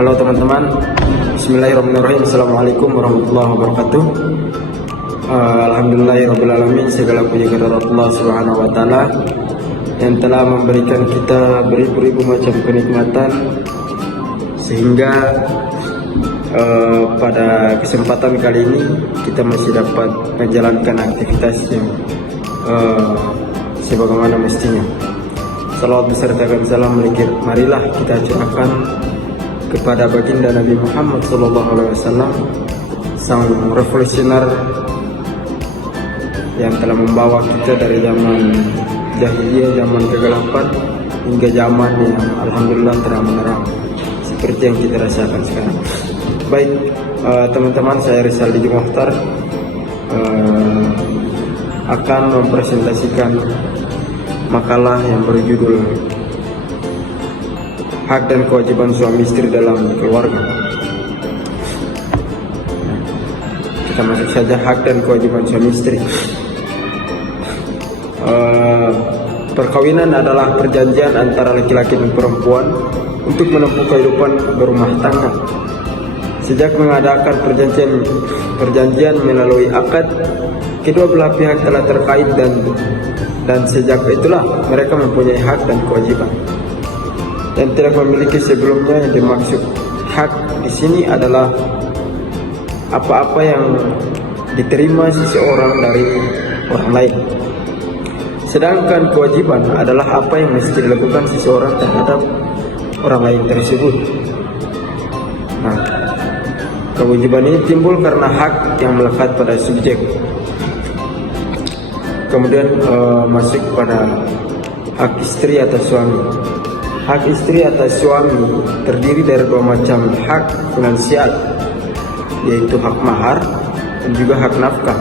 Halo teman-teman, Bismillahirrahmanirrahim. Assalamualaikum warahmatullahi wabarakatuh. Alhamdulillahirrahmanirrahim. Segala puji kepada Allah Subhanahu wa Ta'ala yang telah memberikan kita beribu-ribu macam kenikmatan, sehingga pada kesempatan kali ini kita masih dapat menjalankan aktivitas yang sebagaimana mestinya. Salawat besertakan salam marilah kita curahkan kepada baginda Nabi Muhammad SAW, sang revolusioner yang telah membawa kita dari zaman jahiliyah, zaman kegelapan, hingga zaman yang alhamdulillah terang menerang seperti yang kita rasakan sekarang. Baik, teman-teman, saya Rizal Diki Mokhtar akan mempresentasikan makalah yang berjudul Hak dan Kewajiban Suami Istri dalam Keluarga. Kita masuk saja, hak dan kewajiban suami istri. Perkawinan adalah perjanjian antara laki-laki dan perempuan untuk menempuh kehidupan berumah tangga. Sejak mengadakan perjanjian melalui akad, kedua belah pihak telah terkait dan sejak itulah mereka mempunyai hak dan kewajiban yang tidak memiliki sebelumnya. Yang dimaksud hak di sini adalah apa-apa yang diterima seseorang dari orang lain. Sedangkan kewajiban adalah apa yang mesti dilakukan seseorang terhadap orang lain tersebut. Nah, kewajiban ini timbul karena hak yang melekat pada subjek. Kemudian masuk pada hak istri atas suami. Hak istri atas suami terdiri dari dua macam hak finansial, yaitu hak mahar dan juga hak nafkah.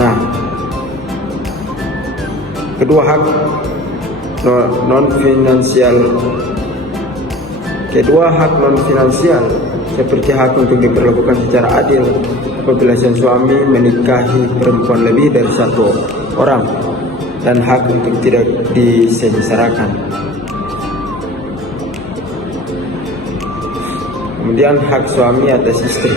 Nah, kedua hak non finansial seperti hak untuk diperlakukan secara adil apabila sang suami menikahi perempuan lebih dari satu orang, dan hak untuk tidak disengsarakan. Kemudian hak suami atas istri.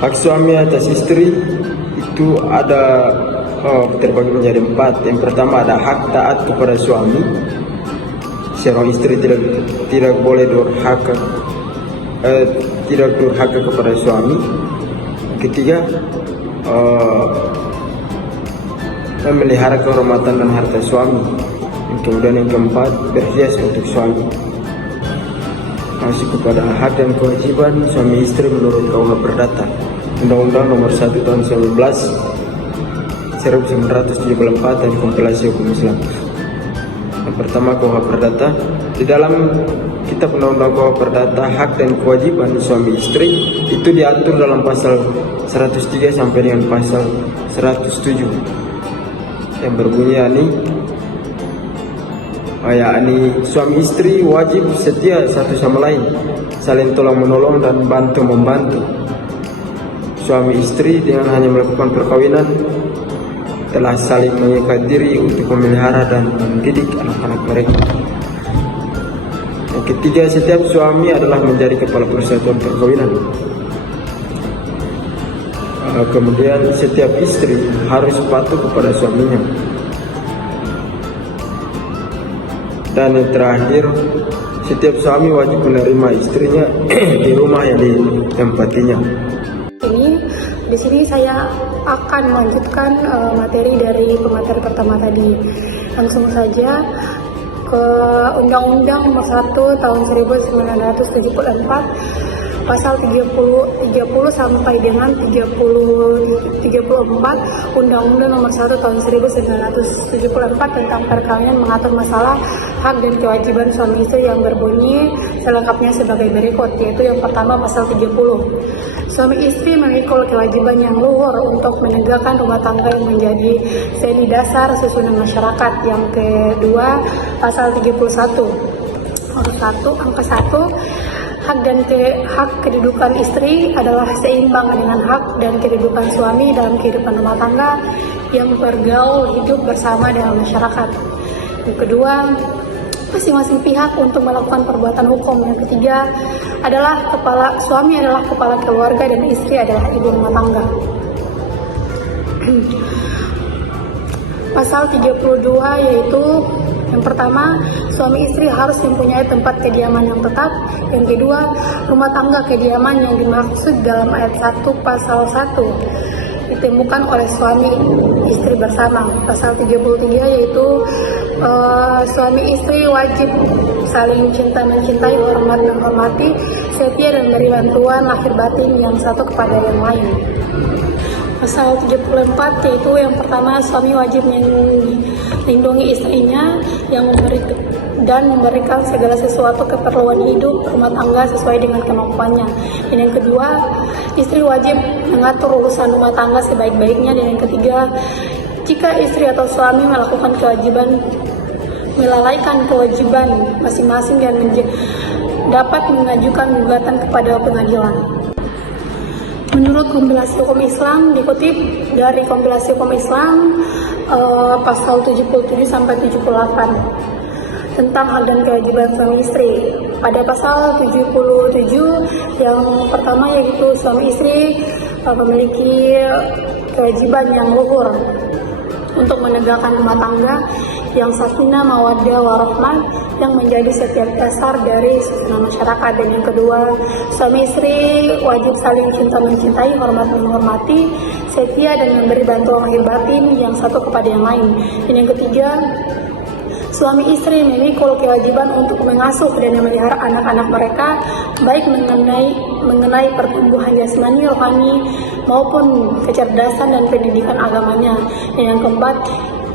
Hak suami atas istri itu ada terbagi menjadi 4. Yang pertama ada hak taat kepada suami. Seorang istri tidak boleh durhaka kepada suami. Ketiga, memelihara kehormatan dan harta suami. Kemudian yang keempat, berhias untuk suami. Masuk kepada hak dan kewajiban suami istri menurut KUH Perdata, Undang-Undang Nomor 1 Tahun 1974 dan kompilasi hukum Islam. Yang pertama, KUH Perdata. Di dalam Kitab Undang-Undang KUH Perdata, hak dan kewajiban suami istri itu diatur dalam pasal 103 sampai dengan pasal 107 yang berbunyi yakni suami istri wajib setia satu sama lain, saling tolong menolong dan bantu membantu. Suami istri dengan hanya melakukan perkawinan telah saling mengikat diri untuk memelihara dan mendidik anak-anak mereka. Yang ketiga, setiap suami adalah menjadi kepala persatuan perkawinan. Kemudian setiap istri harus patuh kepada suaminya. Dan yang terakhir, setiap suami wajib menerima istrinya di rumah yang ditempatinya. Di sini saya akan melanjutkan materi dari pemateri pertama tadi. Langsung saja ke Undang-Undang Nomor 1 Tahun 1974, pasal 30 sampai dengan 34 Undang-Undang Nomor 1 Tahun 1974 tentang perkawinan mengatur masalah hak dan kewajiban suami istri yang berbunyi selengkapnya sebagai berikut, yaitu yang pertama pasal 30. Suami istri memikul kewajiban yang luhur untuk menegakkan rumah tangga yang menjadi seni dasar susunan masyarakat. Yang kedua, pasal 31. Angka 1. Hak kedudukan istri adalah seimbang dengan hak dan kedudukan suami dalam kehidupan rumah tangga yang bergaul hidup bersama dalam masyarakat. Yang kedua, masing-masing pihak untuk melakukan perbuatan hukum. Yang ketiga adalah suami adalah kepala keluarga dan istri adalah ibu rumah tangga. Pasal 32 yaitu yang pertama, suami istri harus mempunyai tempat kediaman yang tetap. Yang kedua, rumah tangga kediaman yang dimaksud dalam ayat 1 pasal 1 ditemukan oleh suami istri bersama. Pasal 33 yaitu suami istri wajib saling cinta mencintai, hormat menghormati, setia dan beri bantuan lahir batin yang satu kepada yang lain. Pasal 74 yaitu yang pertama, suami wajib melindungi istrinya yang memberikan segala sesuatu keperluan hidup rumah tangga sesuai dengan kemampuannya. Dan yang kedua, istri wajib mengatur urusan rumah tangga sebaik-baiknya. Dan yang ketiga, jika istri atau suami melalaikan kewajiban masing-masing dan dapat mengajukan gugatan kepada pengadilan. Menurut kompilasi hukum Islam, dikutip dari kompilasi hukum Islam pasal 77 sampai 78 tentang hak dan kewajiban suami istri. Pada pasal 77 yang pertama yaitu suami istri memiliki kewajiban yang luhur untuk menegakkan rumah tangga yang sakinah, mawaddah, warahmah yang menjadi setiap dasar dari susunan masyarakat. Dan yang kedua, suami istri wajib saling cinta mencintai, hormat menghormati, setia dan memberi bantuan lahir batin yang satu kepada yang lain. Dan yang ketiga, suami istri memikul kewajiban untuk mengasuh dan memelihara anak-anak mereka, baik mengenai pertumbuhan jasmani, rohani maupun kecerdasan dan pendidikan agamanya. Dan yang keempat,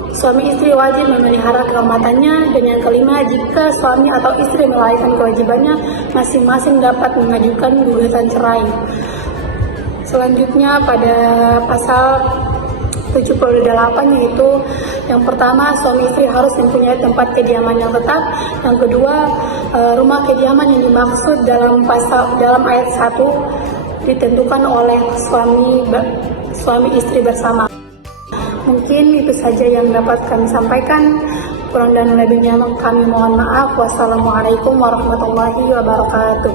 suami istri wajib memelihara kehormatannya. Dan yang kelima, jika suami atau istri melalaikan kewajibannya, masing-masing dapat mengajukan gugatan cerai. Selanjutnya pada pasal 78 yaitu yang pertama, suami istri harus mempunyai tempat kediaman yang tetap. Yang kedua, rumah kediaman yang dimaksud dalam ayat 1 ditentukan oleh suami istri bersama. Mungkin itu saja yang dapat kami sampaikan. Kurang dan lebihnya kami mohon maaf. Wassalamualaikum warahmatullahi wabarakatuh.